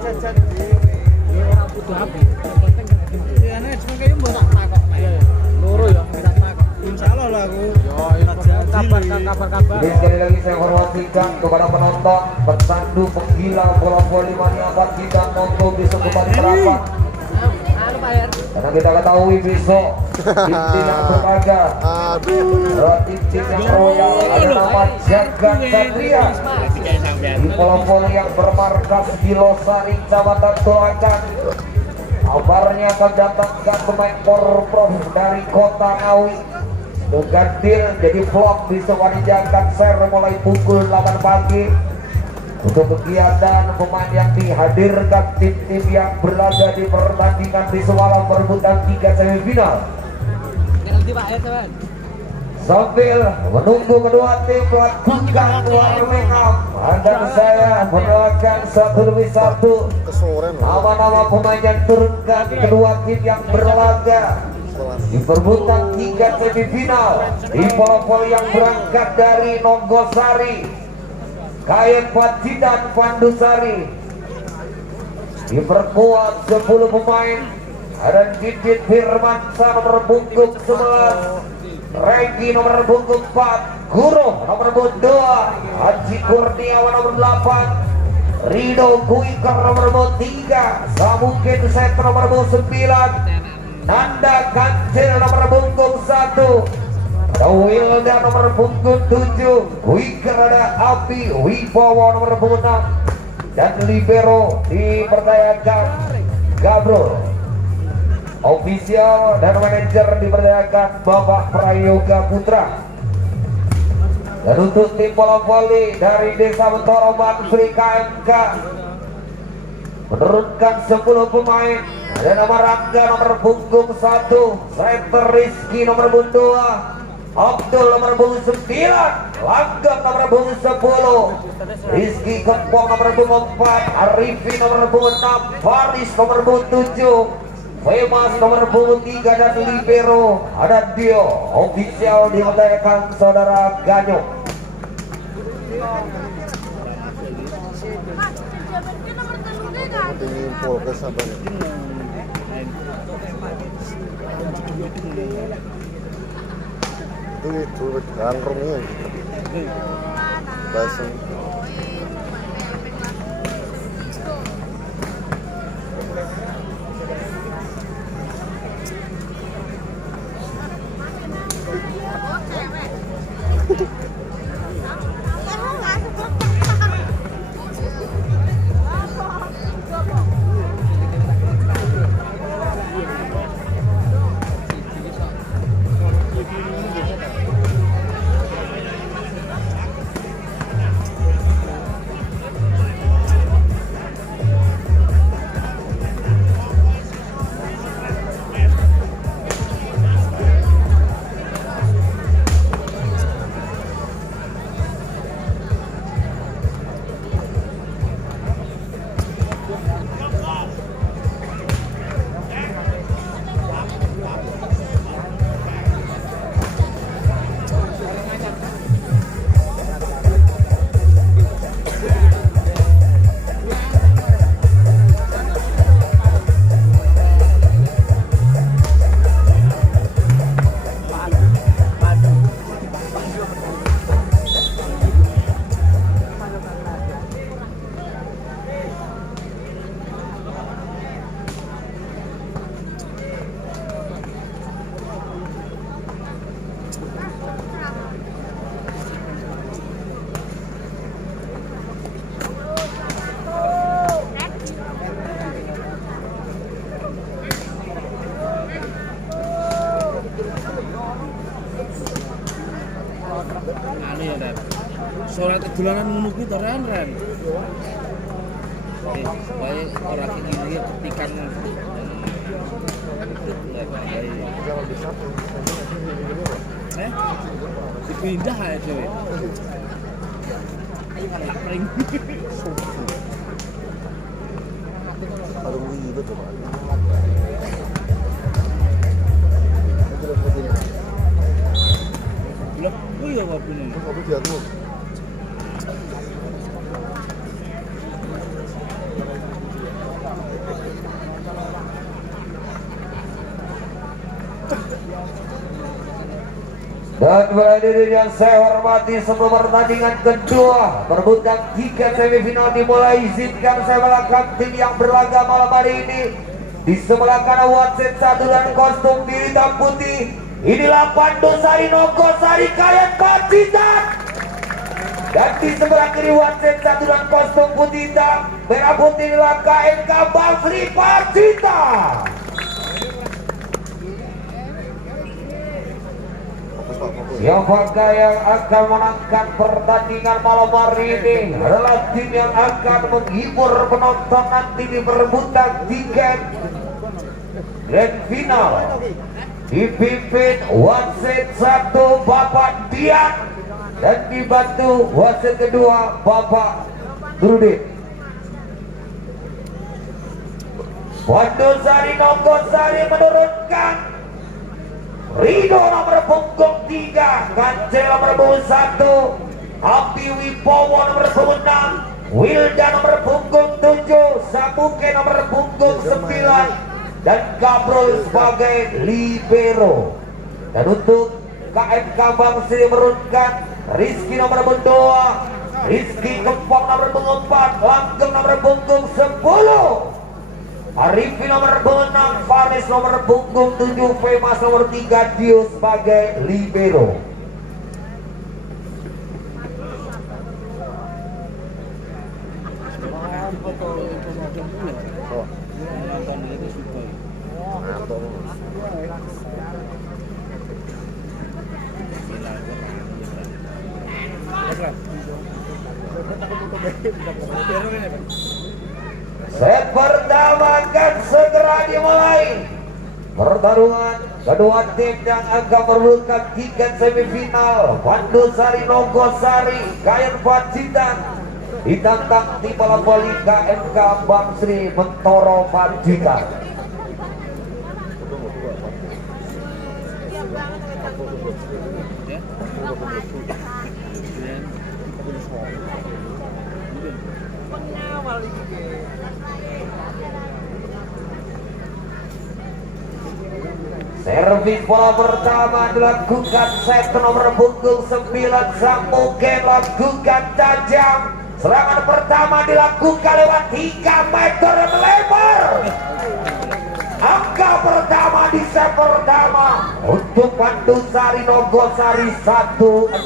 jajan dhewe. Ya ora kudu apik. Penting Ya nek cuma kayak mbok tak takok. loro ya tak takok. Insyaallah lah aku. Yo kabar-kabar. Jadi sekali lagi saya informasikan kepada penonton, pecandu, penggila bola voli mania kita untuk besok kembali merapat. Anu Pak Er. Karena kita ketahui besok tim yang berlaga, tim yang royal ada nama Jagat Satria di bola voli yang bermarkas di Losari, Kecamatan Tulakan. Kabarnya akan datangkan pemain Porprov dari Kota Ngawi. Dengan deal jadi vlog besok akan dijalankan share mulai pukul 8 pagi untuk kegiatan pemain yang dihadirkan tim-tim yang berlaga di pertandingan di semalam perebutan 3 semifinal. Nanti Pak Er teman. Sambil menunggu kedua tim melakukan warming up, dan saya mendoakan satu demi satu nama-nama pemain yang turunkan kedua tim yang berlaga di perebutan 3 semifinal di bola yang berangkat dari Nogosari, KM Pacitan Pandusari. Diperkuat 10 pemain, ada Didit Firmansa nomor punggung 11, Regi nomor punggung 4, Guru nomor punggung 2, Haji Kurniawan nomor 8, Rido Kuiker nomor punggung 3, Samukin Set nomor punggung 9, Nanda Kancil nomor punggung 1, Wilda nomor punggung 7, Kuiker ada Api Wibowo nomor punggung 6, dan libero dipercayakan Gabrol. Ofisial dan manajer dipercayakan Bapak Prayoga Putra. Dan untuk tim bola voli dari Desa Betoroban Sri KMK menurunkan 10 pemain. Ada nama Rangga nomor punggung 1, Center Rizky nomor punggung 2, Abdul nomor punggung 9, Langgam nomor punggung 10, Rizky Kempong nomor punggung 4, Arifin nomor punggung 6, Faris nomor punggung 7, Femas nomor punggung 3, dan libero ada Dio. Ofisial dipercayakan saudara Ganyo. Itu gangkrungnya basem. Anu ya Ren. Soal kedolanan ngono kuwi to Ren. Bae ora iki ketikan. Dipindah aja dhewe. Ayo kan tak pring. Aduh ribet tuh Pak. Lah, kuwi ya wabune. Kopi diatur. Dan hadirin yang saya hormati, sebelum pertandingan kedua berbutang 3 semifinal dimulai, izinkan saya melakukan tim yang berlaga malam hari ini. Di sebelah kanan wasit 1 dan kostum biru hitam putih, inilah Pandosari Nogosari Kayan Pacitan. Dan di sebelah kiri wasit 1 dan kostum putih hitam merah putih, inilah KMK Basri Pacitan. Siapakah yang akan menangkan pertandingan malam hari ini adalah tim yang akan menghibur penonton nanti di perebutan tiket grand final, dipimpin wasit 1 Bapak Dian dan dibantu wasit kedua Bapak Drudin. Pandosari Nogosari menurunkan Rido nomor punggung 3, Kancil nomor punggung 1, Api Wibowo nomor punggung 6, Wilda nomor punggung 7, Sabuke nomor punggung 9, dan Gabrol sebagai libero. Dan untuk KMK Bangsri menurunkan Rizky nomor punggung 2, Rizky Kempong nomor punggung 4, Langgeng nomor punggung 10, Arifin nomor 6, Faris nomor punggung 7, Femas nomor 3, Dio sebagai libero. Set pertama akan segera dimulai. Pertarungan kedua tim yang akan merebutkan tiket semifinal, Pandosari Nogosari Kayan Pacitan ditantang tim bola voli KMK Bangsri Mentoro Pacitan. Servis bola pertama dilakukan set nomor punggung 9, Samuke lakukan tajam. Serangan pertama dilakukan lewat 3 meter melebar. Angka pertama di set pertama untuk Pandosari Nogosari 1-0.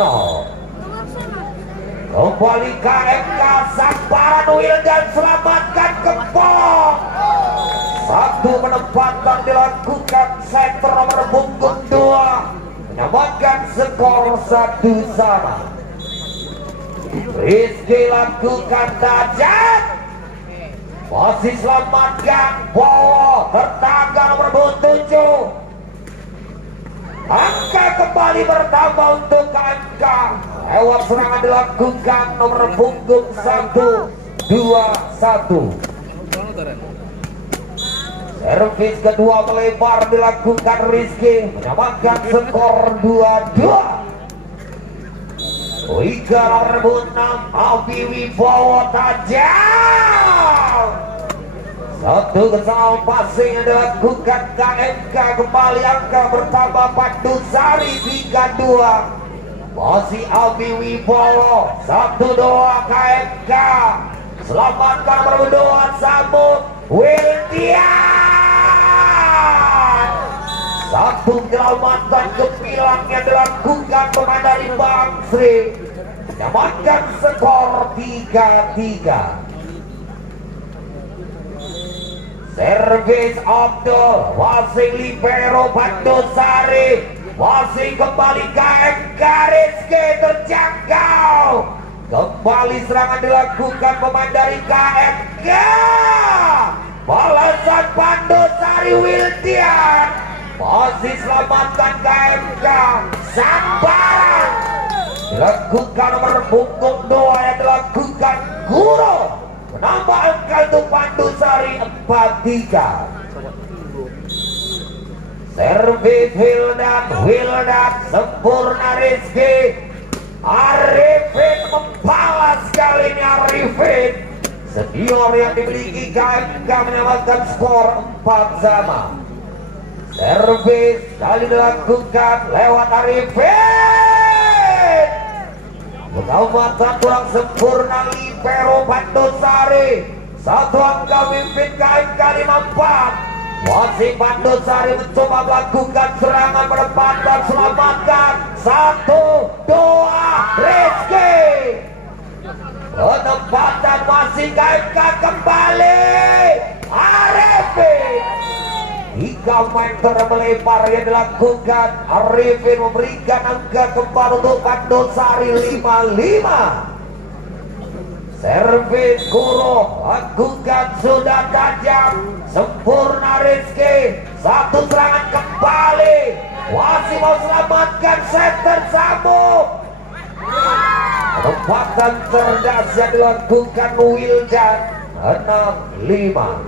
Kembali KMK, Samparan Wildan selamatkan Kempong. Satu penempatan dilakukan center nomor punggung 2, menyamakan skor 1-1. Rizky lakukan tajam, masih selamatkan Bowo, tertangga nomor punggung 7. Angka kembali bertambah untuk KMK. Lewat serangan dilakukan nomor punggung 1, 2-1. Servis kedua melebar dilakukan Rizky, menyamakan skor 2-2. Wika nomor 6, Api Wibowo tajam. Satu kesalahan passing yang dilakukan KMK, kembali angka bertambah Pandosari 3-2. Masih Api Wibowo 1-2 KMK. Selamatkan nomor 2 Samud Wildian. Satu penyelamatan gemilang yang dilakukan pemain dari Bangsri, menyamakan skor 3-3. Servis Abdul, masih libero Pandosari, masih kembali KMK. Rizky terjangkau. Kembali serangan dilakukan pemain dari KMK. Balasan Pandosari Wildian, masih selamatkan KMK. Samparan dilakukan nomor punggung 2 yang dilakukan Guru, menambah angka untuk Pandosari 4-3. Servis Wildan sempurna Rizky. Arifin membalas kali ini. Arifin senior yang dimiliki KMK menyamakan skor 4-4. Servis kali dilakukan lewat Arifin. Mata kurang sempurna libero Pandosari. Satu angka mimpin KMK 54. Masih Pandosari mencoba melakukan serangan penempatan, selamatkan. 1, 2, Rizky. Penempatan masih KMK kembali. Arifin 3 meter melempar yang dilakukan. Arifin memberikan angka kembali untuk Pandosari 55. Servis Guru lakukan sudah tajam, sempurna Rizky. Satu serangan kembali, masih mau selamatkan center sambung. Penempatan cerdas yang dilakukan Wildan 65.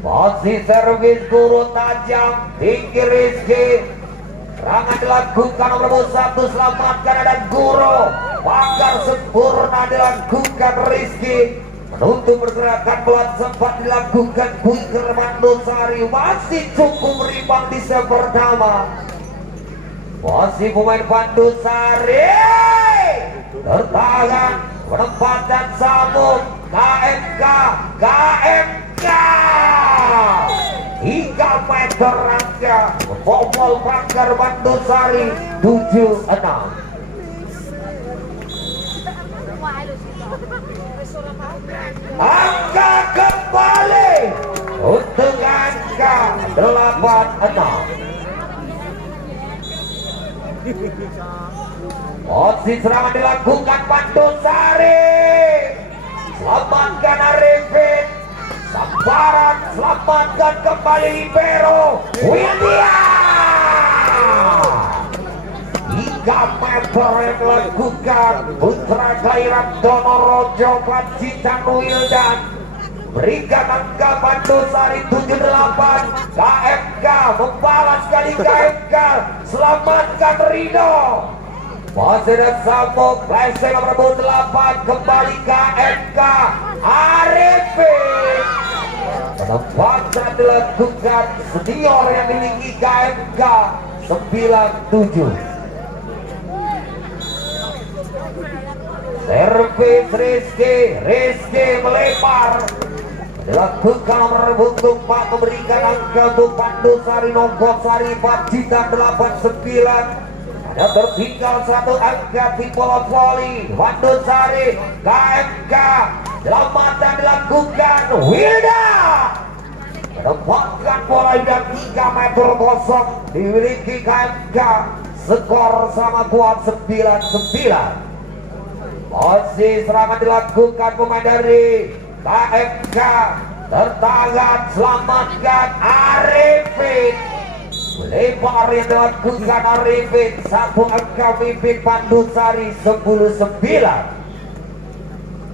Masih servis Guru tajam, tinggi Rizky. Serangan dilakukan nomor 1, selamatkan ada Guru. Bakar sempurna dilakukan Rizky. Menutup pergerakan pelan sempat dilakukan Bunker Pandosari. Masih cukup berimbang di set pertama. Masih pemain Pandosari tertahan, penempatan sambung. KMK 3 meter angka membobol pagar Pandosari 76. Angka kembali untuk angka 86. Opsi serangan dilakukan Pandosari. Selamatkan Arifin. Samparan, selamatkan kembali libero William. 3 meter yang dilakukan Putra Kairat Donorojo Pacitan Wildan. Berikan angka Pandosari 78. KMK membalas kali KMK. Selamatkan Rino. Masih ada sambung flashing nomor 8 kembali KMK Arifin. Penempatan dilakukan senior yang dimiliki KMK 97. Servis Rizky melempar. Dilakukan nomor untuk 4 memberikan angka untuk Pandosari Nogosari Pacitan 89. Ada tertinggal 1 angka di bola voli Pandosari. KMK selamatan dilakukan Wilda. Menempatkan bola yang 3 meter kosong dimiliki KMK. Skor sama kuat 99. Masih serangan dilakukan pemain dari KMK. Tertahan, selamatkan Arifin. Lebar yang dilakukan Arifin. 1 angka mimpin Pandosari 10-9.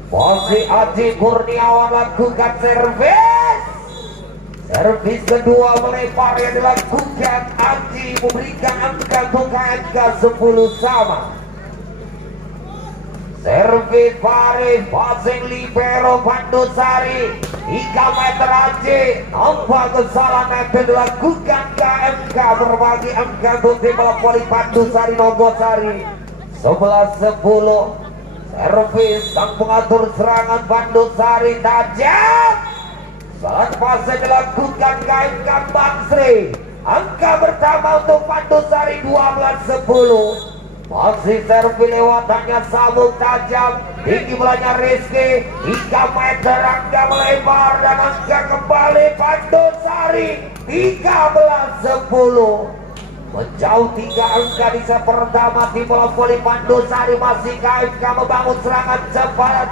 Masih Aji Kurniawan lakukan servis. Servis kedua melebar yang dilakukan Aji memberikan angka untuk KMK 10 sama. Servis Farid, passing libero Pandosari 3 meter Aji. Nampak kesalahan yang dilakukan KMK. Berbagi angka untuk tim bola voli Pandosari Nogosari 11-10. Servis sang pengatur serangan Pandosari tajam. Saat fase dilakukan KMK Bangsri. Angka pertama untuk Pandosari 12-10. Masih servis lewatannya sambung tajam. Tinggi belanya Rizky. 3 meter angka melebar dan angka kembali Pandosari 13-10. Menjauh 3 angka di set pertama di bola voli Pandosari. Masih KMK membangun serangan cepat.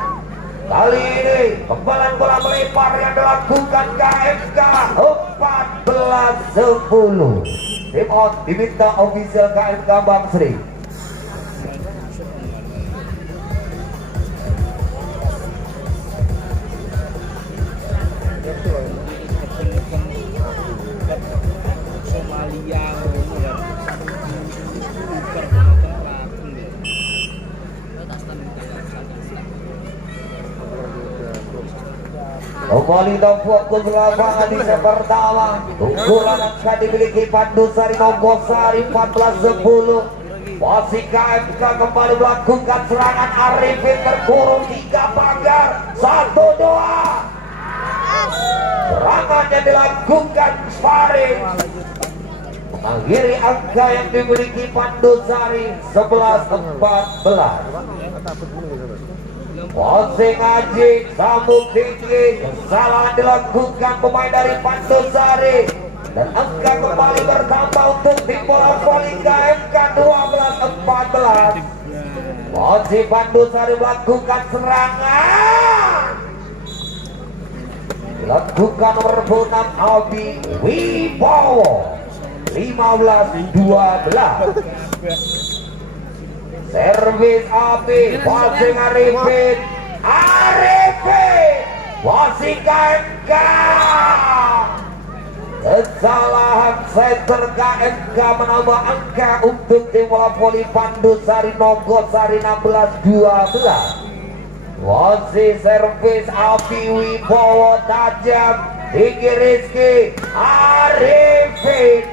Kali ini kembali bola melebar yang dilakukan KMK 14-10. Tim out diminta official KMK Bangsri. Somalia Kembali dan fokus lapangan di set pertama. Unggulan angka dimiliki Pandusari Nogosari 14-10. Masih KMK kembali melakukan serangan. Arifin terkurung 3 pagar 1-2. Serangannya dilakukan Faris mengakhiri angka yang dimiliki Pandusari 11-14. Posing Aji sambung tinggi, kesalahan dilakukan pemain dari Pandusari dan angka kembali bertambah untuk tim bola voli KMK 12-14. Posing Pandusari melakukan serangan, dilakukan nomor 6 Abi Wibowo 15-12. Servis Abi, passing Arifin, wasit KMK. Kesalahan setter KMK menambah angka untuk tim bola voli Pandusari Nogosari 16-12. Wasit servis Abi Wibowo tajam, tinggi Rizky Arifin.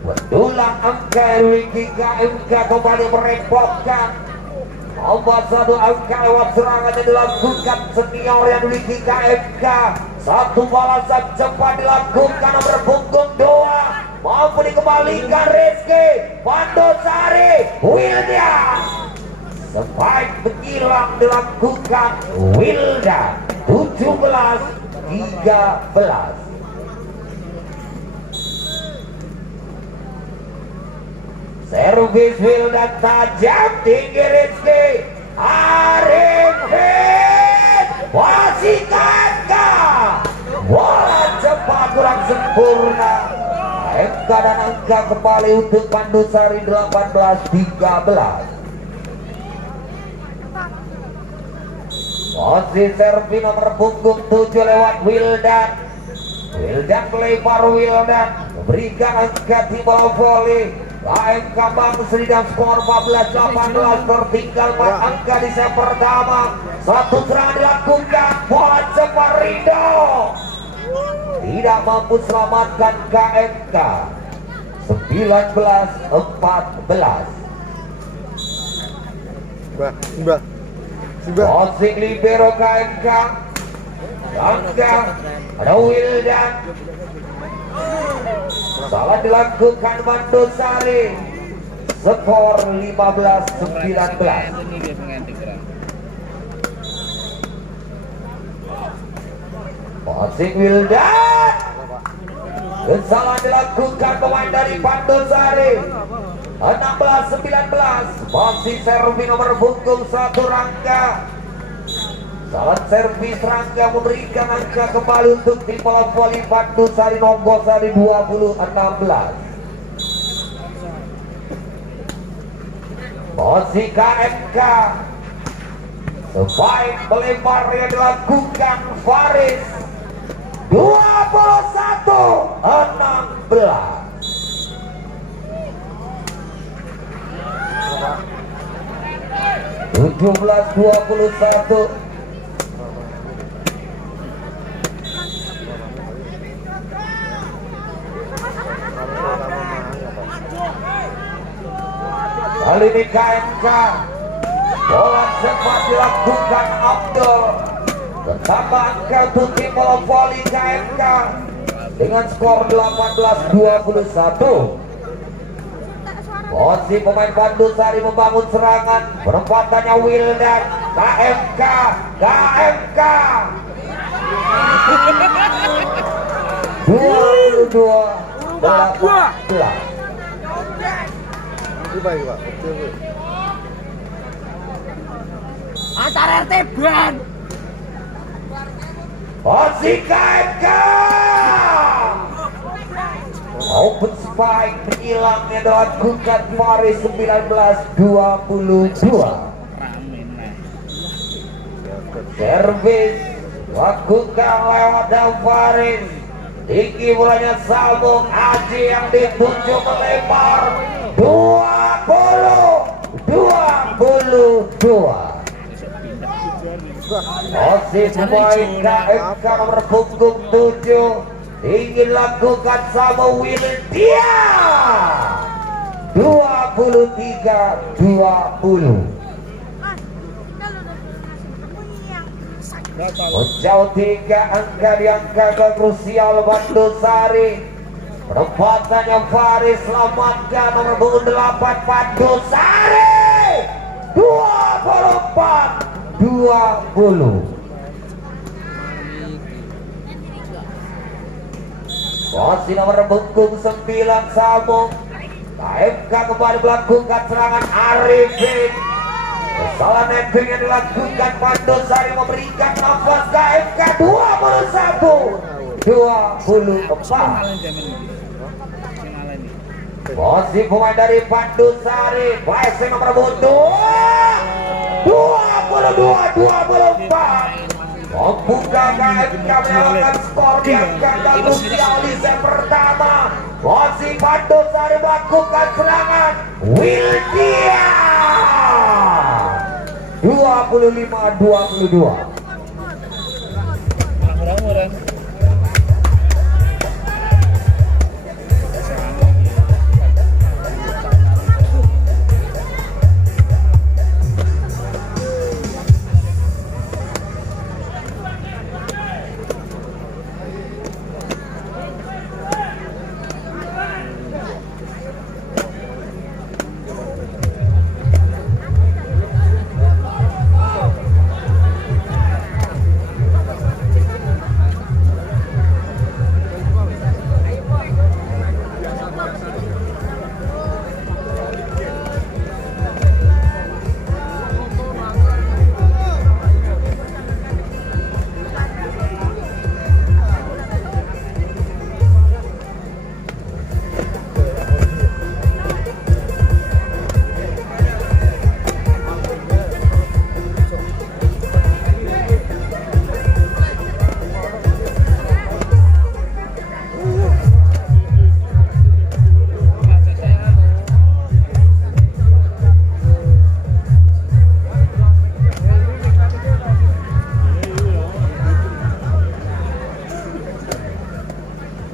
Mendulang angka Wiki KMK kembali merepotkan. Nomor 1 angka lewat serangan yang dilakukan senior yang Wiki KMK. Satu balasan cepat dilakukan nomor punggung 2. Mampu dikembalikan Rizky Pandusari Wildan. Spike menghilang dilakukan Wildan 17-13. Servis Wildan tajam, tinggi Rizky Arifin, wasit KMK. Bola cepat kurang sempurna. KMK dan angka kembali untuk Pandusari 18-13. Wasit servis nomor punggung 7 lewat Wildan. Wildan melempar Wildan, memberikan angka tim bola voli KMK Bangsri dan skor 14-18, tertinggal 4 angka di set pertama. Satu serangan dilakukan, bola cepat Rido tidak mampu selamatkan KMK 19-14. Simba. Posing libero KMK. Angka ada Wildan. Salah dilakukan Pandusari. Skor 15-19. Posing Wildan. Kesalahan dilakukan pemain dari Pandusari. 16-19. Masih servis nomor punggung 1 Rangga. Salah servis Rangga memberikan angka kembali untuk tim bola voli Pandusari Nogosari 20-16. Posisi KMK. Sebaik melempar yang dilakukan Faris 21-16. 17-21. Kali ini KMK. Bola cepat dilakukan Abdul. Bertambah angka untuk tim bola voli KMK dengan skor 18-21. Posisi pemain Pandusari membangun serangan. Penempatannya Wildan. KMK. 22-18. Antar RT ban. Posisi KMK. Open spike menghilangnya dilakukan Faris 19-22. Servis lakukan lewat Faris. Tinggi bolanya sambung Aji yang ditunjuk melempar 20-22. Masih pemain KMK nomor punggung 7 ingin lakukan sama Wildia. 23-20. Menjauh 3 angka di angka krusial Bandosari. Penempatannya Faris selamatkan nomor punggung 8 Bandosari. 24-20. Posisi nomor punggung 9 Sambung. KMK kembali melakukan serangan Arifin. Kesalahan netting yang dilakukan Bandosari memberikan nafas KMK 21-24. Posisi pemain dari Bandosari PSM nomor 22-24 membuka KMK menyalakan skor di angka krusial di set pertama. Posisi Bandosari melakukan serangan Wildia 25-22. Murah-murah.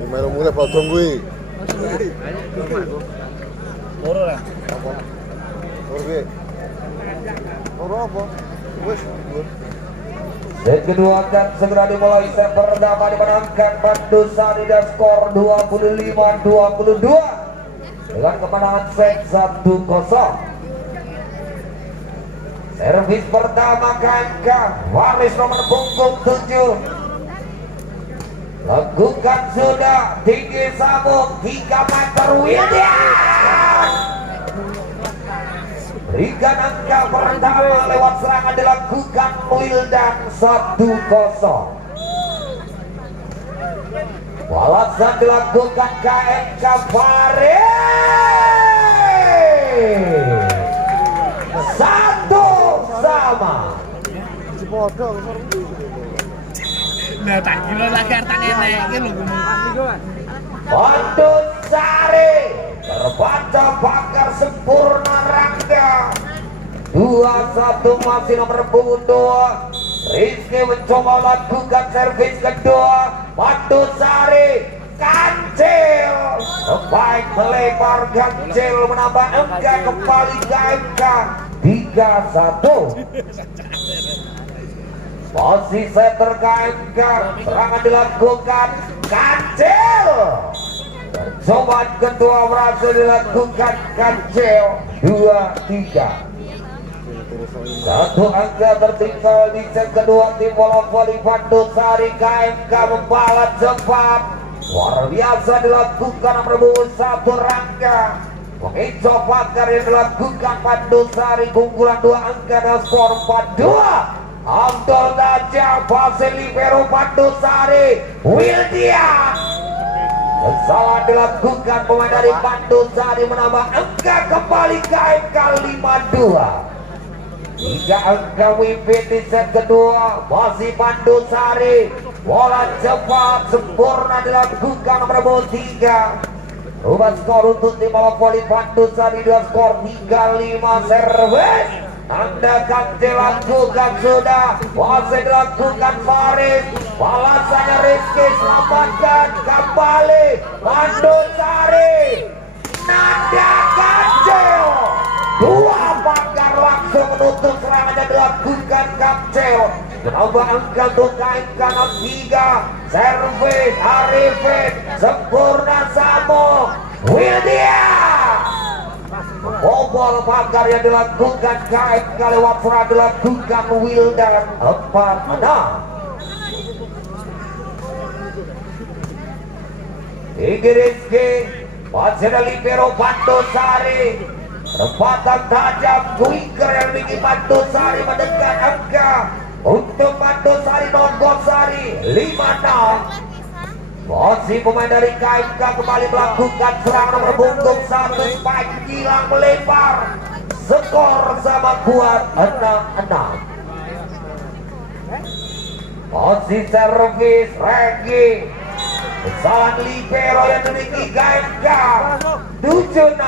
Melo mulai potong gue. Murah lah. Apa? Gue. Apa? Wes. Set kedua akan segera dimulai. Set pertama dimenangkan Bandosari dan skor 25-22 dengan kemenangan set 1-0. Servis pertama KMK Waris nomor punggung 7 lakukan sudah tinggi Sambung 3 meter William berikan angka pertama lewat serangan dilakukan Wildan 1-0. Balasan dilakukan KMK Faris 1-sama. Nah, tak kira lagi artane enek iki lho Bandosari terbaca bakar sempurna Rangga 2-1 masih nomor punggung 2. Rizky mencoba lakukan servis kedua. Bandosari Kancil sebaik melebar Kancil menambah angka kembali KMK 3-1. Posisi setter KMK serangan dilakukan Kancil. Percobaan kedua berhasil dilakukan Kancil 2-3. Satu angka tertinggal di set kedua. Tim bola voli Bandosari KMK membalas cepat. Luar biasa dilakukan nomor 1 Rangga. Menginjau bakar yang dilakukan Bandosari keunggulan 2 angka dan skor 4-2. Abdul Najah Basil Libero Bandosari Wildian. Kesalahan dilakukan pemain dari Bandosari menambah angka kembali KMK 5-2. 3 angka wimpin di set kedua. Masih Bandosari. Bola cepat sempurna dilakukan nomor 3. Rubah skor untuk tim bola voli Bandosari 2 skor 3-5 servis. Anda Kamce lakukan sudah. Wasit dilakukan Faris. Balasannya Rizky selamatkan kembali. Pandusari. Nanda Kamceo. Dua pagar langsung menutup serangannya dilakukan Kamceo. Coba angka untuk kain kanan 3. Servis Arifin. Sempurna Samo. Wildian. Bobol pagar yang dilakukan KMK lewat serang dilakukan Wildan 4-6. Tinggi Rizky masih ada libero Pandusari. Tempatan tajam Kuiker yang bikin Pandusari mendekat angka untuk Pandusari Nongosari 5-6. Posisi pemain dari KMK kembali melakukan serangan nomor punggung 1. Spike hilang melebar. Skor sama kuat 6-6. Posisi servis Regi. Kesalahan libero yang dimiliki KMK 7-6.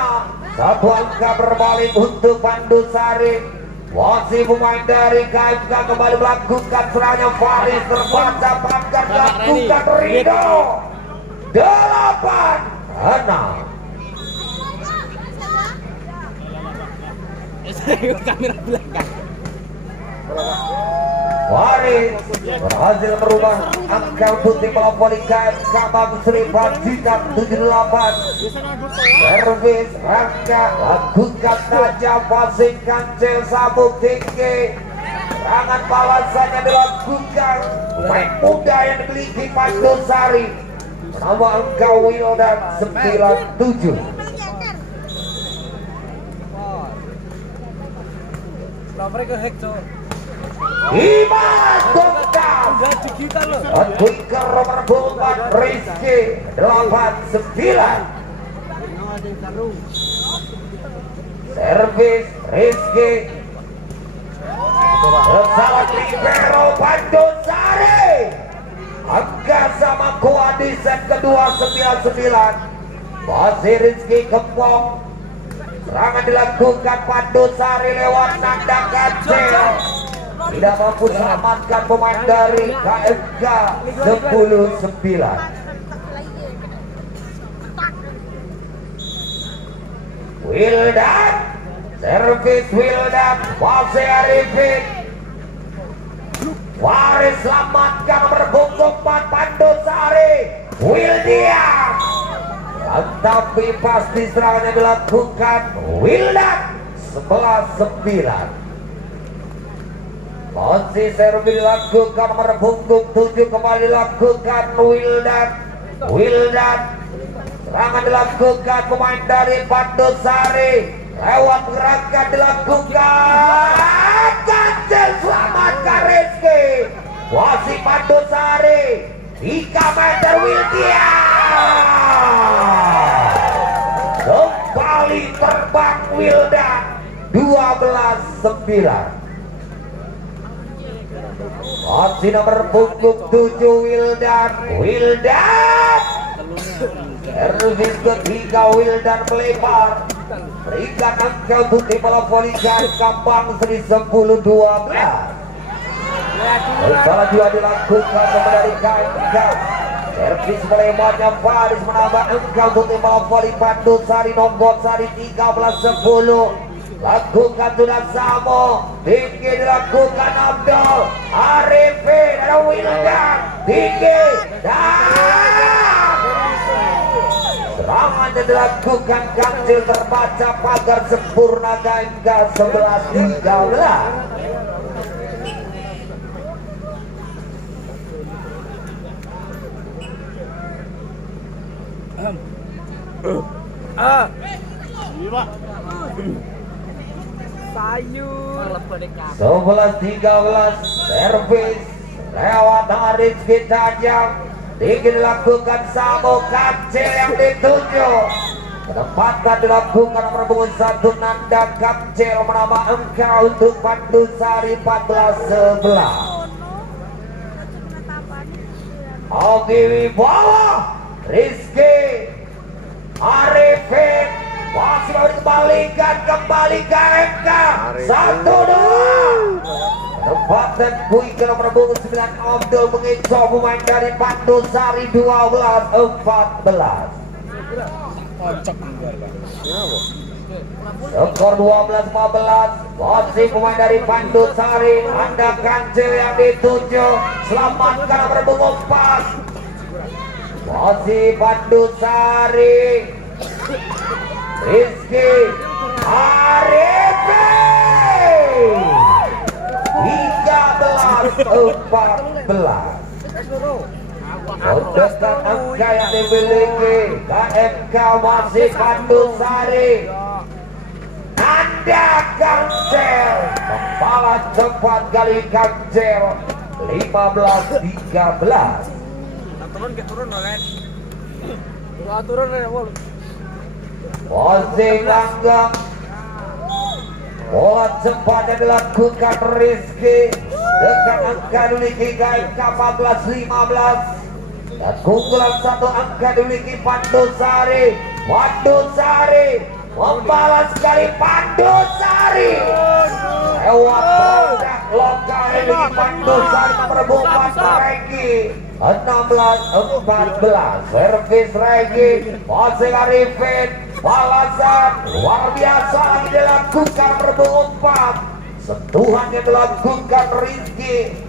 Satu angka berbalik untuk Pandusari. Posisi pemain dari KMK kembali melakukan serangan Faris terbaca pagar melakukan Rido 8-6. Kamera belakang. Faris berhasil merubah angka untuk tim pelopori KMK Bagus Riban Jidat 78. Servis Rangga lakukan tajam passing Kancil sabuk tinggi. Serangan balasannya dilakukan pemain muda yang dimiliki Pandusari. Nama angka Wildan 97. Nomornya ke Hector. Iman Gongkam. Udah digital loh. Kuiker nomor 4 Rizky 89. Servis Rizky. Kesalahan libero Pandusari. Angka sama kuat di set kedua 99. Masih Rizky Kempong. Serangan dilakukan Pandusari lewat Nanda Kacil. Tidak mampu selamatkan pemain dari KMK 10-9. Wildan. Servis Wildan. Masih Arifin. Waris selamatkan nomor punggung 4 Pandusari. Wildian. Tapi pasti serangannya dilakukan Wildan 11-9. Posisi servis dilakukan nomor punggung 7 kembali dilakukan Wildan. Serangan dilakukan pemain dari Pandusari. Lewat gerakan dilakukan Kancil selamatkan Rizky. Wasit Pandusari 3 meter Wildian. Kembali terbang Wildan 12-9. Masih nomor punggung 7 Wildan. Servis ketiga Wildan melebar. Berikan angka untuk tim pelopori Kampang Sri 10-12. Salah juga dilakukan dari KMK. Servis melebarnya Faris menambah angka untuk tim pelopori Pandusari Nongosari 13-10. Lakukan sudah Samo. Tinggi dilakukan Abdul Arifin. Ada Wildan. Tinggi. Dan serangan yang dilakukan Kancil terbaca pagar sempurna KMK 11-13. Sayur. 11-13. Servis lewat Rizky tajam. Tinggi dilakukan Samo. Kancil yang dituju. Penempatan dilakukan nomor punggung 1 Nanda Kancil menambah angka untuk Pandusari 14-11. Ogi Wibowo. Rizky Arifin Masih mau dikembalikan kembali KMK 1-2. Tempatan Kui ke nomor 9 Abdul mengincar pemain dari Pandosari 12-14. Kocok enggak, Bang. Skor 12-15. Masih pemain dari Pandosari. Anda kancil yang dituju. Selamatkan nomor 4. Masih Pandosari. Rizky Arifi 13-14. Mendekat angka yang dimiliki KMK masih Pandosari. Anda Kancel kepala cepat kali Kancel 15-13. Turun ya, Bol. Masih langgam. Bola cepat yang dilakukan Rizky dengan angka dimiliki KMK 14-15. Dan keunggulan 1 angka dimiliki Pandosari. Pandosari membalas sekali Pandosari. Lewat produk lokal ini Pandosari nomor 4 Regi 16-14. Servis Regi masih Arifin. Balasan luar biasa yang dilakukan nomor 4. Sentuhan yang dilakukan Rizky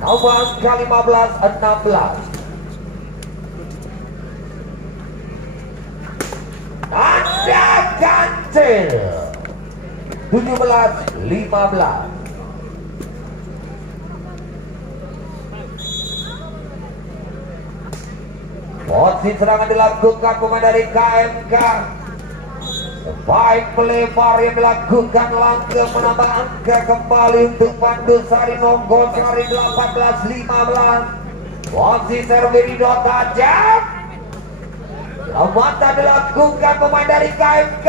nomor angka 15-16. Anda Kancil 17-15. Posisi serangan dilakukan pemain dari KMK. Baik pelebar yang dilakukan langkah menambah angka kembali untuk Pandosari Nonggosari 18-15. Posisi Servirido tajam. Lambatan dilakukan pemain dari KMK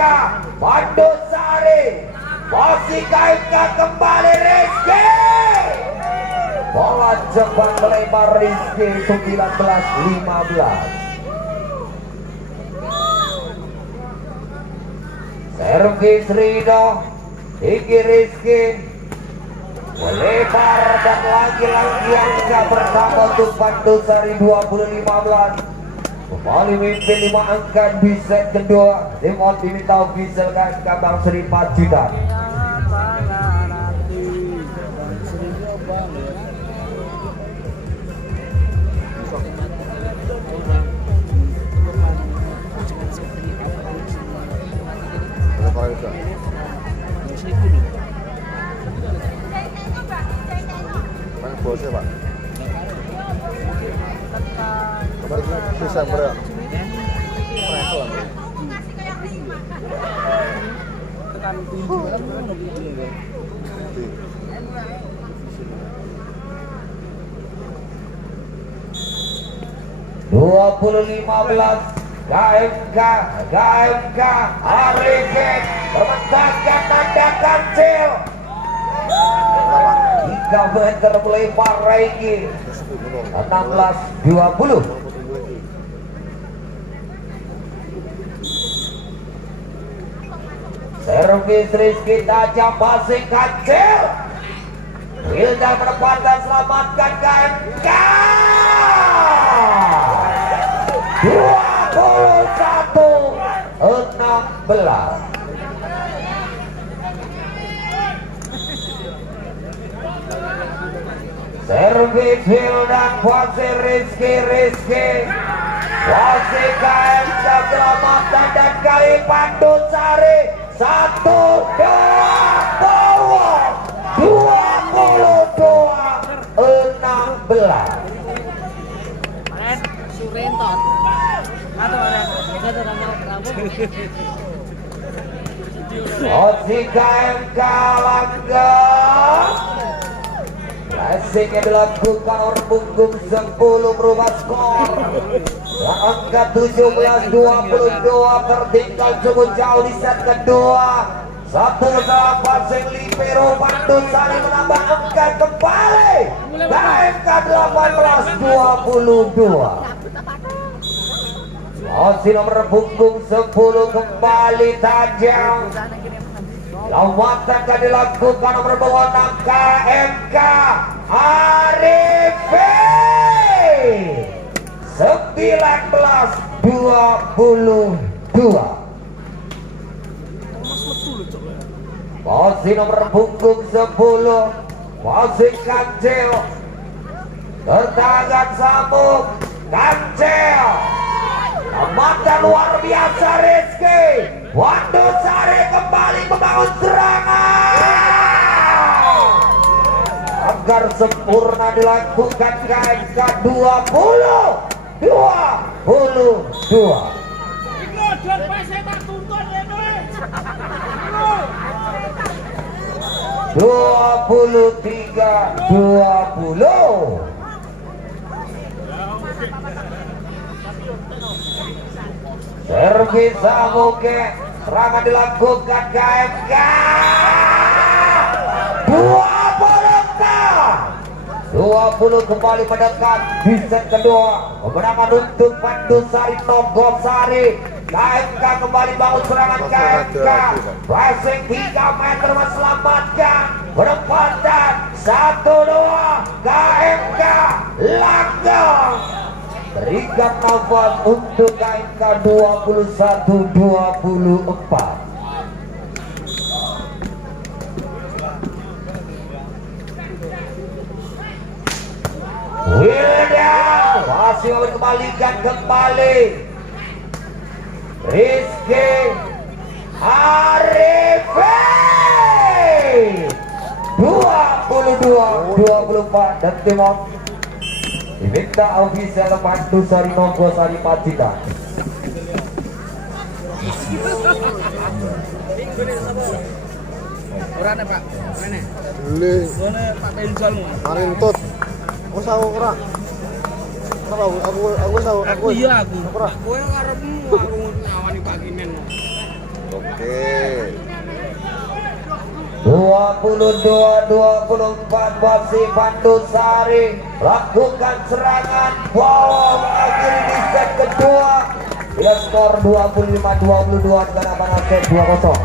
Pandosari. Posisi KMK kembali Rizky. Bola cepat melebar Rizky 19-15. Servis Rido tinggi Rizky melebar dan lagi-lagi angka bersama untuk Pandosari 20-15. Kembali mimpin 5 angka di set kedua. Timon diminta official KMK Bang Sri Pacitan. Mana bosnya, Pak? Kemarin Desember ya? Tekan 20-15 KMK Arifin membentangkan Anda Kancil 3 meter melebar Regi 16-20. Servis Rizky tajam masih Kancil. Wildan menempatkan selamatkan KMK 21-16. Servis Wildan Wasir Rizky Wasir KMK selamatkan dan kali Pandosari 1-2 power 22-16. Surentot. Atau ada rambut. Posisi KMK langgam. Racing yang dilakukan orang punggung 10 merubah skor. Dan angka 17-22 tertinggal cukup jauh di set kedua. 1-8 passing libero Pandosari menambah angka kembali. KMK 18-22. Masih nomor punggung 10 kembali tajam. Lawatan akan dilakukan nomor bawah KMK Arifin 19-22. Masih nomor punggung 10 masih Kancil bertangan sambung Kancil. Mata luar biasa Rizky Wandusari kembali membangun serangan agar sempurna dilakukan KMK 23-20. Servis Samuke, serangan dilakukan KMK 20 kembali mendekat di set kedua. Kemenangan untuk Pandusari Nogosari. KMK kembali bangun serangan KMK. Passing 3 meter menyelamatkan. Penempatan 1-2 KMK langgeng. Berikan nafas untuk KMK 21-24. Wildan masih mengembalikan kembali. Rizky Arifin 22-24 dan Timon diminta ofisial Pandusari Nogosari Pacitan. Orangnya Pak, mana? Beli Mana Pak Pensol? Marintut. Aku tahu ora. Kenapa aku tahu Aku iya aku. Ora. Kowe karepmu aku nyawani Pak Kimen. Oke. 22-24 masih Pandusari lakukan serangan wow mengakhiri di set kedua dengan skor 25-22 dengan harapan set 2-0.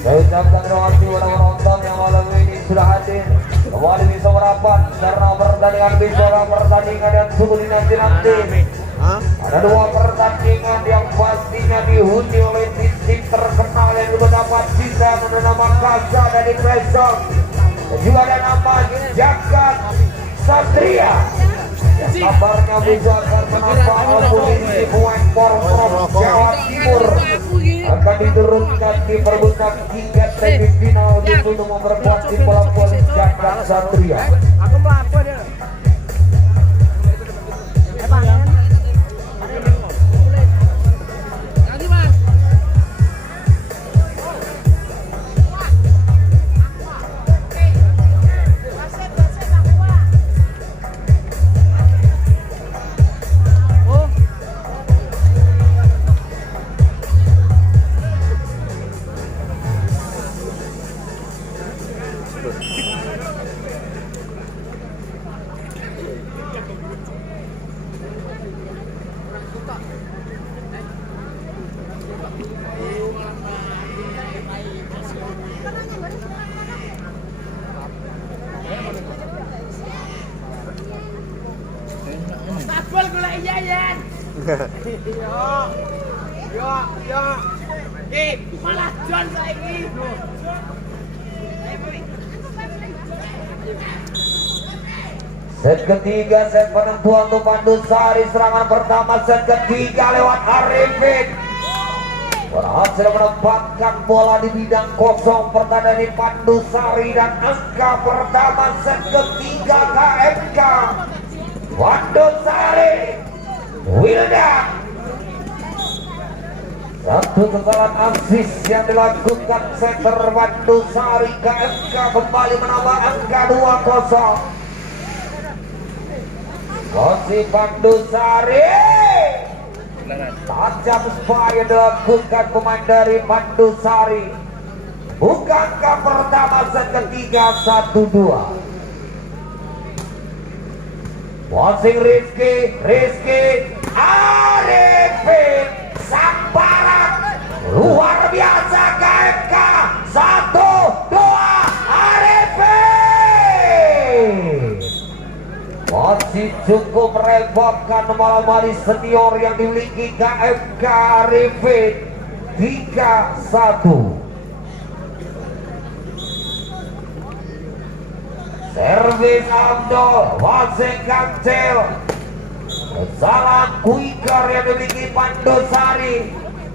Saya ucapkan terima kasih kepada penonton yang malam ini sudah hadir kembali bisa merapat karena pertandingan bicara pertandingan yang sungguh dinanti-nanti. Ada 2 pertandingan yang pastinya dihuni oleh tim terkenal yang mendapat sisa nama Kasa dari besok dan juga ada nama Jagat Satria. Kabarnya bisa akan menambah oposisi poin Porprov Jawa Timur akan diturunkan di perebutan tiket semifinal di untuk memperkuat tim bola Jakarta Satria. Aku melakukan dia. Sabol gula iyayan. Yo. Malah John saiki. Set ketiga, set penentuan untuk Pandusari. Serangan pertama set ketiga lewat Arifin berhasil menempatkan bola di bidang kosong. Pertandingan di Pandusari dan angka pertama set ketiga KMK Pandusari Wildan. Satu kesalahan asis yang dilakukan center Pandusari. KMK kembali menambah angka 2-0. Posisi Pandusari. Tajam supaya dilakukan pemain dari Pandusari. Bukankah pertama set ketiga 1-2. Posisi Rizky Arifin Sambaran luar biasa. KMK 1-2 Arifin. Masih cukup merepotkan malam hari senior yang dimiliki KMK Arifin. 3-1. Servis Abdul Waseng Kancil. Kesalahan quicker yang dimiliki Pandusari.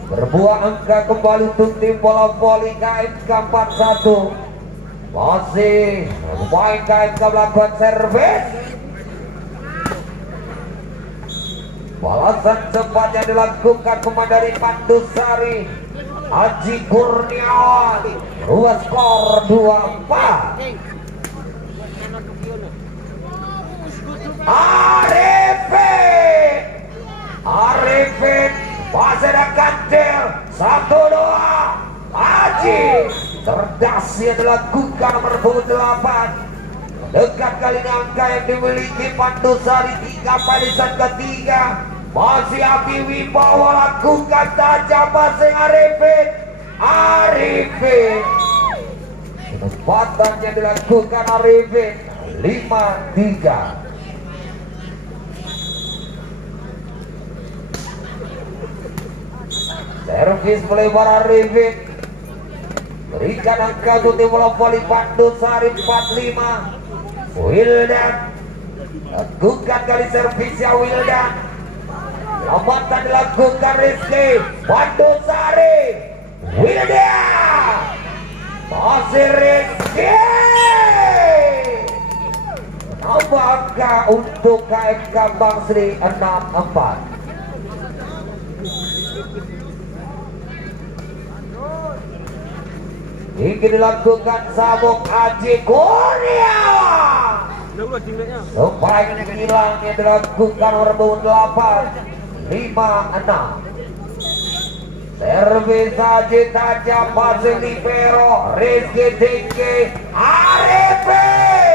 Berbuah angka kembali untuk tim bola voli KMK 4-1. Masih pemain KMK melakukan servis. Balasan cepat yang dilakukan pemain dari Pandusari. Haji Kurniawan. Ruas skor 2-4. Arifin masih ada Kancil 1-2. Haji cerdas yang dilakukan nomor 8. Dekat kali ini angka yang dimiliki Pandusari. 3 barisan ketiga. Masih Abi Wibowo lakukan tajam masing Arifin. Penempatan yang dilakukan Arifin 5-3. Servis melebar Arifin. Berikan angka untuk tim bola voli Pandusari 45. Wildan lakukan kali servisnya Wildan. Lambatan dilakukan Rizky Pandusari. Wildan masih Rizky. Nambah angka untuk KMK Bang Sri 6-4. Ini dilakukan sabuk Haji Kurniawan. Supaya hilang yang dilakukan nomor 8. 5-6. Servis Haji tajam masih libero Rizky tinggi Arifin.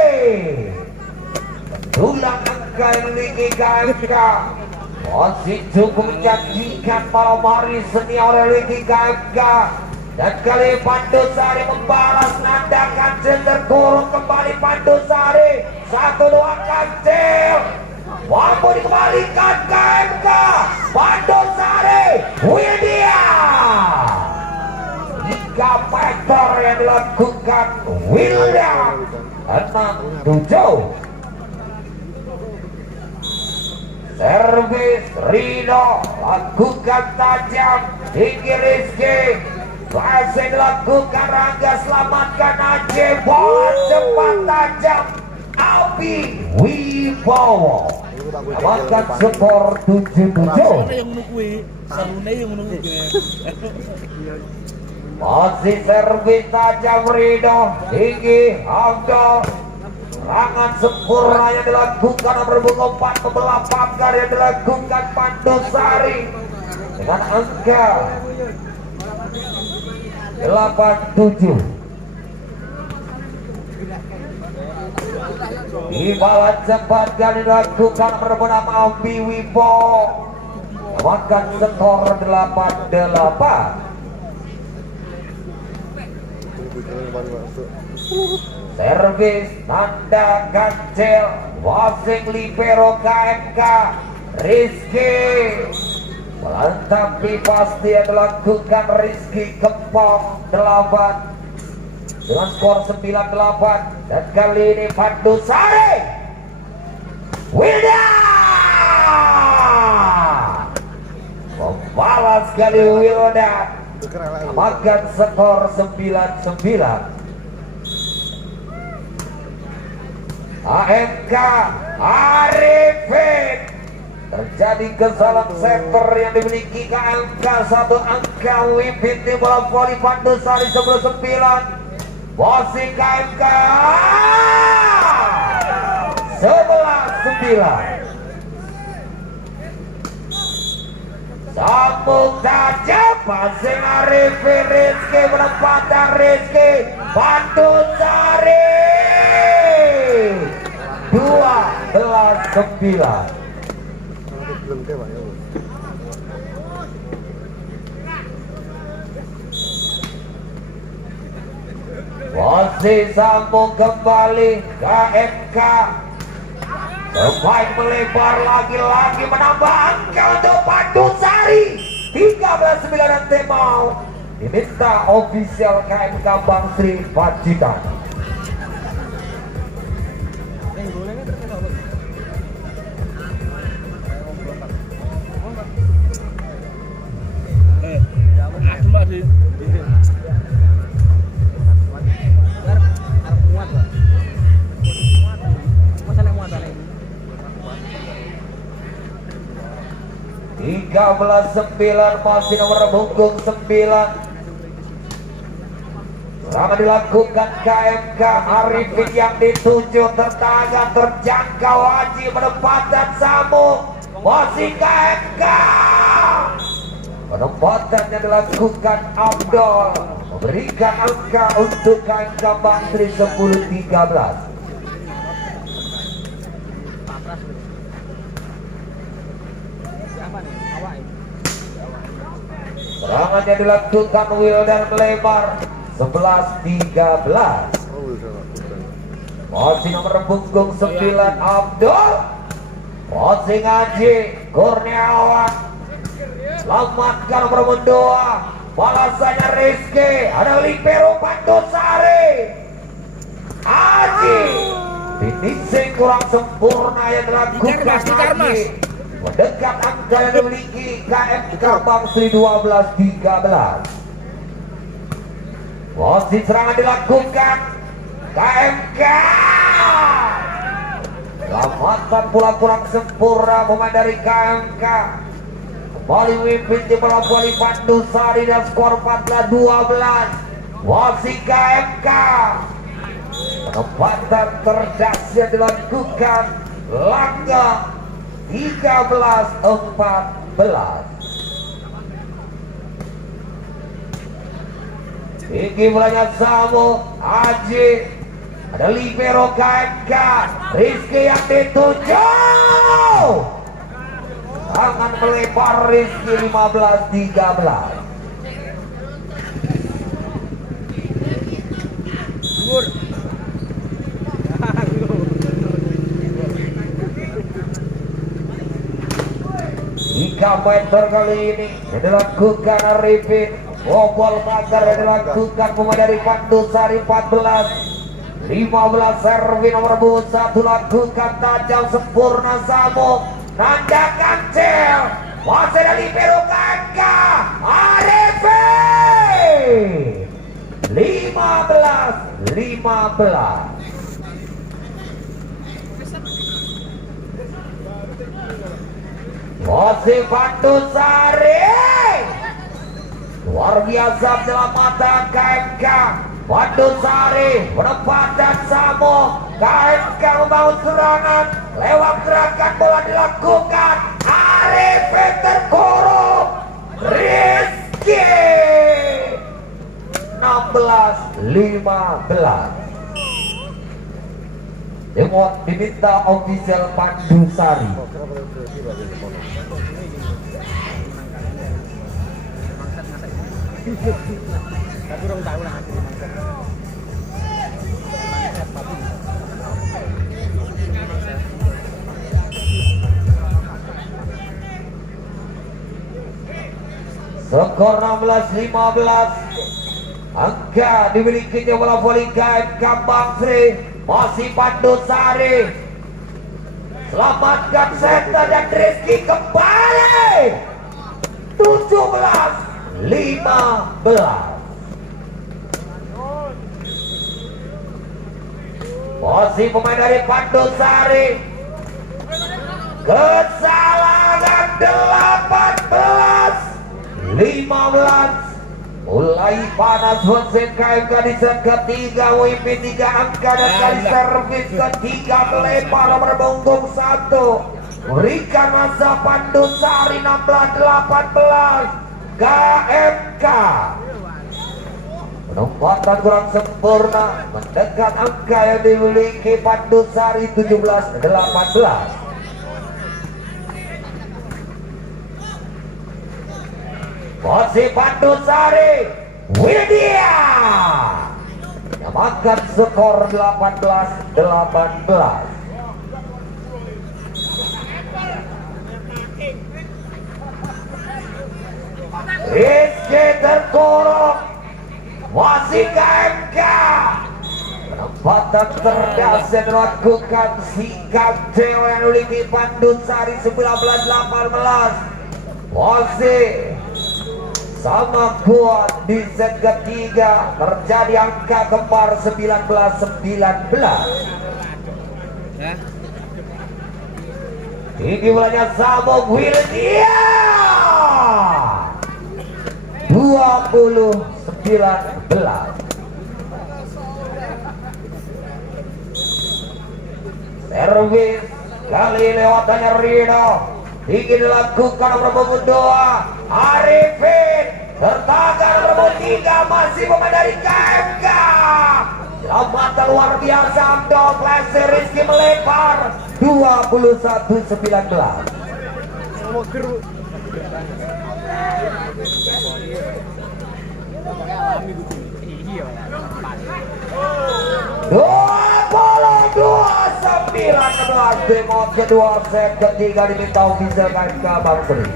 Tulang angka yang memiliki KMK masih cukup menjanjikan malam hari senior yang memiliki KMK. Dan kali Pandusari membalas nanda Kancil terkurung kembali Pandusari 1-2 Kancil. Mampu dikembalikan KMK Pandusari. Widya 3 meter yang dilakukan Widya 6-7. Servis Rino lakukan tajam tinggi Rizky. Masih dilakukan Rangga selamatkan Aceh. Bola cepat tajam Abi Wibowo. Makan skor 7-7. Masih servis tajam Rino tinggi Abdul. Serangan sempurna yang dilakukan nomor 4 membelah pagar yang dilakukan Pandusari dengan angka 8-7. Imbalan cepat yang dilakukan nomor 6 Abi Wibowo. Makan skor 8-8. Servis Nanda Kancil. Wasing libero KMK Rizky. Tapi pasti yang dilakukan Rizky Kempong 8 dengan skor 9-8. Dan kali ini Pandusari Wilda membalas kali Wilda makan skor 9-9. AMK Arifin terjadi kesalahan center yang dimiliki KMK. Satu angka Wimpin tim bola voli Pandusari 11-9. Posisi KMK 11-9. Sambung saja passing Arifin Rizky, menempatkan Rizky Pandusari 12-9. Belum teh, Pak, ya. Masih sambung kembali KMK. Pemain melebar lagi-lagi menambah angka untuk Pandusari 13-9 dan Temau. Diminta ofisial KMK Bang Sri Pacitan. Aku mbak di Tiga 13-9 masih nomor punggung 9. Serangan dilakukan KMK. Arifin yang dituju tertahan terjangkau. Haji menempatkan Sambung. Masih KMK. Penempatannya dilakukan Abdul, memberikan angka untuk KMK Bang Sri 10-13. Serangan yang dilakukan Wildan melebar 11-13. Masih nomor punggung 9 Abdul. Masih Ngaji Kurniawan. Selamatkan nomor 2. Balasannya Rizky. Ada libero Pandusari. Haji. Finishing kurang sempurna yang dilakukan Haji. Mendekat angka yang dimiliki KMK Bang Sri 12-13. Masih serangan dilakukan KMK. Selamatkan pula kurang sempurna pemain dari KMK. Kembali memimpin tim bola voli Pandusari dan skor 14-12. Masih KMK. Penempatan cerdas yang dilakukan Langga 13-14. Tinggi mulanya Samu Haji. Ada libero KMK Rizky yang dituju. Tangan melebar Rizky 15-13. Meter kali ini yang dilakukan Arifin. Bobol pagar yang dilakukan pemain dari Pandusari 14-15. Servis nomor 1 lakukan tajam sempurna Samu. Nanda Kancil. Masih ada libero KMK Arifin 15-15. Masih Pandusari. Luar biasa penyelamatan KMK. Pandusari menempatkan Samu. KMK membangun serangan lewat gerakan bola dilakukan Arifin terkurung Rizky 16-15. Demot diminta official Pandusari. Tapi orang tahu lah hasil Skor 16-15. Angka dimiliki bola voli KMK Bang Sri. Masih Pandusari. Selamatkan center dan Rizky kembali 17-15. Masih pemain dari Pandusari. Kesalahan 15. Mulai panas wasit KMK di set ketiga, WP 3 angka dan kali servis ketiga melempar nomor punggung 1. Berikan masa Pandusari 16-18 KMK. Penempatan kurang sempurna mendekat angka yang dimiliki Pandusari 17-18. Posisi Pandusari Widya menyamakan skor 18-18. Rizky terkurung, masih KMK. Penempatan cerdas yang dilakukan sikap cewek yang memiliki Pandusari 19-18. Posisi sama kuat di set ketiga, terjadi angka kembar 19-19. Ini mulanya Sabung Wildia 20-19. Servis kali lewatannya Rino ingin dilakukan nomor 2 Arifin, tertahan nomor 3 masih pemain dari KMK. Selamatan luar biasa Abdul Klase Rizky melempar 21-19. 22-19 demo kedua set ketiga diminta ofisial KMK Bang Sri.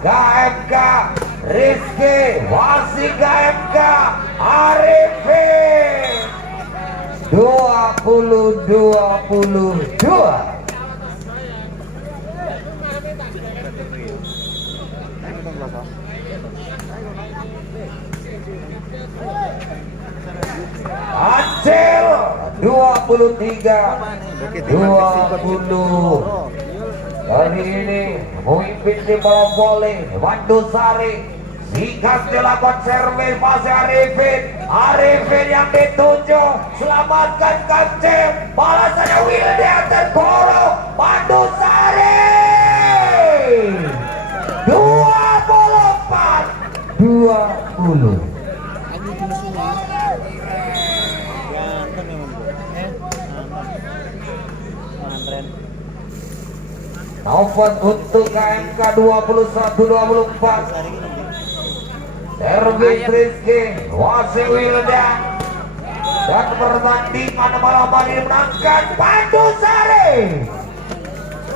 KMK Rizky masih KMK Arifin 20-22. Acel 23-20. Kali ini memimpin di bola voli Pandusari. Sikat dilakukan servis masih Arifin yang dituju, selamatkan Kacil, balasannya Wildia tergolong Pandusari 24-20. Taufan untuk KMK 21-24. Servis Rizky Wasi Wilda. Dan pertandingan malam ini menangkan Pandusari.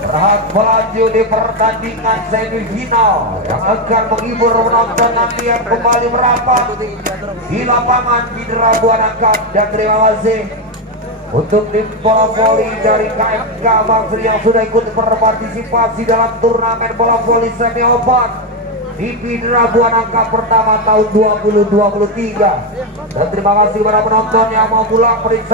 Berhak melaju di pertandingan semifinal yang akan menghibur penonton nanti yang kembali merapat di lapangan Bidra Buanangkap. Dan terima kasih untuk tim bola voli dari KMK Bang Sri yang sudah ikut berpartisipasi dalam turnamen bola voli semi open di Bidra Buanangkap pertama tahun 2023. Dan terima kasih kepada penonton yang mau pulang periksa